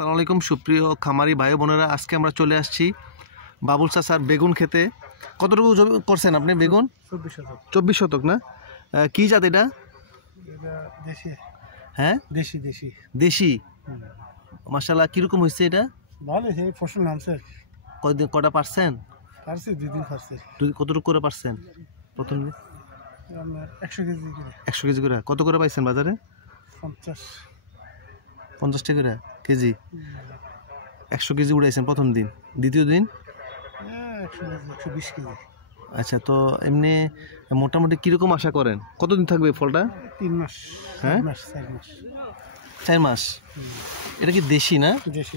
আসসালামু আলাইকুম সুপ্রিয় খামারি ভাই বোনেরা, আজকে আমরা চলে আসছি বাবুল চাচার বেগুন খেতে। কতটুকু করছেন আপনি বেগুন? 24 শতক না? কি জাত এটা? হ্যাঁ, দেশি দেশি দেশি। মাশাআল্লাহ, কিরকম হয়েছে এটা? ভালো হয়েছে, ফসল নামছে। কয়দিন কটা পারছেন? পারছে 2 দিন পারছে। কতটুকু করে পারছেন প্রথম দিন? 100 কেজি করে। 100 কেজি করে। কত করে পাইছেন বাজারে? 50 টাকা করে কেজি। 100 কেজি উড়াইছেন প্রথম দিন। দ্বিতীয় দিন 120 কেজি। আচ্ছা, তো এমনি মোটামুটি কিরকম আশা করেন? কতদিন থাকবে ফলটা? 3 মাস। হ্যাঁ, 4 মাস। এটা কি দেশি না? দেশি,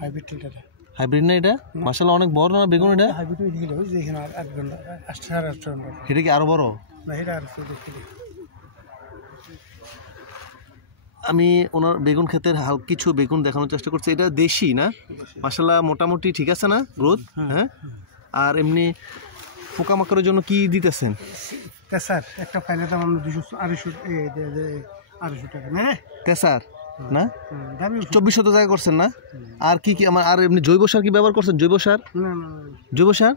হাইব্রিড এটা। হাইব্রিড না এটা? মাশাআল্লাহ, অনেক বড় না বেগুন এটা? হাইব্রিড হইলো যে এখানে 8 ঘন্টা 8.5 ঘন্টা। এটা কি আরো বড়? না, এটা আর ছোট। আমি ওনার বেগুন ক্ষেতের কিছু বেগুন দেখানোর চেষ্টা করছি। এটা দেশি না? মাশাআল্লাহ, মোটামুটি ঠিক আছে না গ্রোথ? হ্যাঁ। আর এমনি পোকামাকড়ের জন্য কি দিতেছেন? তেসার একটা ফাইলে দাম আমরা 200 টাকা না? তেসার না? 24 শত জায়গা করছেন না? আর কি কি আমার আর এমনি জৈব সার কি ব্যবহার করছেন? জৈব সার? না না, জৈব সার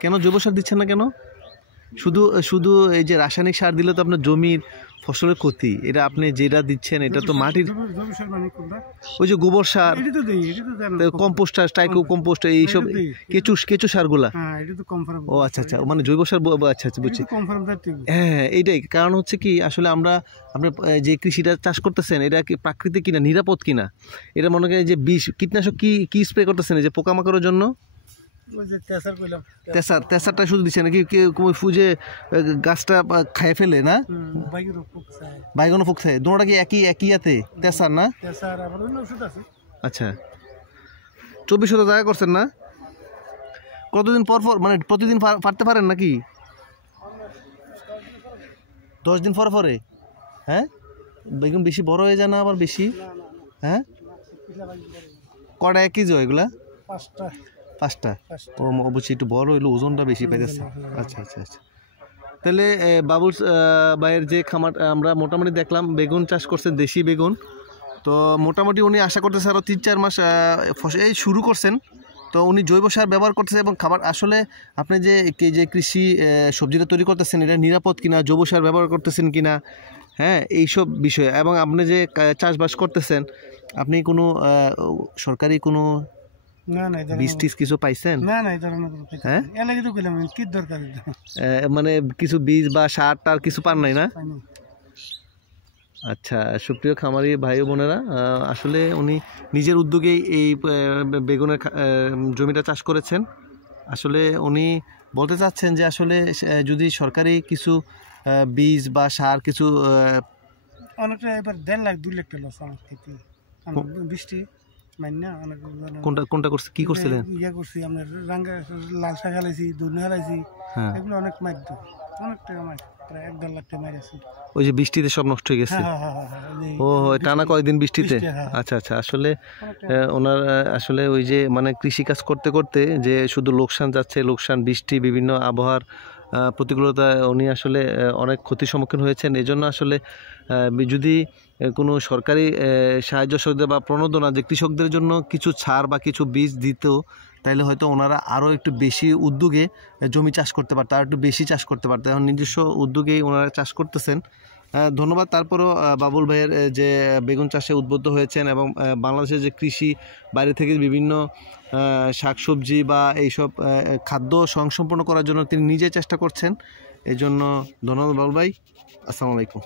কেন? জৈব সার দিচ্ছেন না কেন? শুধু শুধু এই যে রাসায়নিক সার দিলে তো আপনার জমির ফসলের ক্ষতি। এটা আপনি যেটা দিচ্ছেন এটা তো মাটির, ওই যে গোবর সার, কম্পোস্ট, স্টাইকো কম্পোস্ট, এইসব কেঁচু সারগুলা। ও আচ্ছা আচ্ছা, মানে জৈব সার। আচ্ছা আচ্ছা, বুঝছি। হ্যাঁ, এইটাই কারণ হচ্ছে কি, আসলে আমরা আপনি যে কৃষিটা চাষ করতেছেন এটা কি প্রাকৃতিক কিনা, নিরাপদ কিনা, এটা মনে করেন যে বিষ কীটনাশক কি স্প্রে করতেছেন এই যে পোকামাকড়ের জন্য? তেসারটা শুধু দিচ্ছে নাকি? ফুজে গাছটা খায় ফেলে না? বাইগন ফুক খায়, দুটোটা কি একই ইয়াতে তেসার না? আচ্ছা, 24 শত জায়গা করছেন না? কতদিন পর মানে প্রতিদিন পারতে পারেন নাকি? 10 দিন পরে? হ্যাঁ, বেগুন বেশি বড় হয়ে যায় না আবার বেশি? হ্যাঁ, কটা 1 কেজি হয় এগুলা? 5টা। ও অবশ্যই একটু বড় হইলো, ওজনটা বেশি পাইতেছে। আচ্ছা আচ্ছা আচ্ছা, তাহলে বাবুল ভাইয়ের যে খামার আমরা মোটামুটি দেখলাম, বেগুন চাষ করছেন, দেশি বেগুন। তো মোটামুটি উনি আশা করতেছে আরও 3-4 মাস এই শুরু করছেন। তো উনি জৈব সার ব্যবহার করতেছে এবং খাবার আসলে আপনি যে কৃষি সবজিটা তৈরি করতেছেন এটা নিরাপদ কিনা, জৈব সার ব্যবহার করতেছেন কিনা, হ্যাঁ, এইসব বিষয়ে। এবং আপনি যে চাষবাস করতেছেন, আপনি কোনো সরকারি কোনো বীজ টিজ কিছু পাইছেন? হ্যাঁ, মানে কিছু বীজ বা সার টার কিছু পান নাই না? আচ্ছা, সুপ্রিয় খামারি ভাই বোনেরা, আসলে উনি নিজের উদ্যোগেই এই বেগুনের জমিটা চাষ করেছেন। আসলে উনি বলতে চাচ্ছেন যে আসলে যদি সরকারি কিছু বীজ বা সার কিছু অনেকটা, এবার 1.5 লাখ 2 লাখ টাকা লস আমার খেতে। বৃষ্টি কোনটা করছে? কি করছিলেন? ইয়া করছি, আমরা রাঙ্গা লাল শাক হালাইছি, ধনে হালাইছি, এগুলো অনেক মাইর, অনেক টাকা মাইর, প্রায় 1.5 লাখ টাকা মাইর আছে। ওই যে বৃষ্টিতে সব নষ্ট হয়ে গেছে? ও, টানা কয়েকদিন বৃষ্টিতে? আচ্ছা আচ্ছা, আসলে ওনার আসলে ওই যে মানে কৃষিকাজ করতে করতে যে শুধু লোকসান যাচ্ছে, লোকসান, বৃষ্টি, বিভিন্ন আবহাওয়ার প্রতিকূলতা, উনি আসলে অনেক ক্ষতির সম্মুখীন হয়েছেন। এই জন্য আসলে যদি কোনো সরকারি সাহায্য সহযোগিতা বা প্রণোদনা যে কৃষকদের জন্য কিছু ছাড় বা কিছু বীজ দিত, তাইলে হয়তো ওনারা আরও একটু বেশি উদ্যোগে জমি চাষ করতে পারত, আর একটু বেশি চাষ করতে পারত। এখন নিজস্ব উদ্যোগেই ওনারা চাষ করতেছেন। ধন্যবাদ। তারপরও বাবুল ভাইয়ের যে বেগুন চাষে উদ্বুদ্ধ হয়েছেন এবং বাংলাদেশের যে কৃষি, বাইরে থেকে বিভিন্ন শাকসবজি বা এইসব খাদ্য স্বয়ংসম্পূর্ণ করার জন্য তিনি নিজে চেষ্টা করছেন। এই জন্য ধন্যবাদ বাবুল ভাই। আসসালামু আলাইকুম।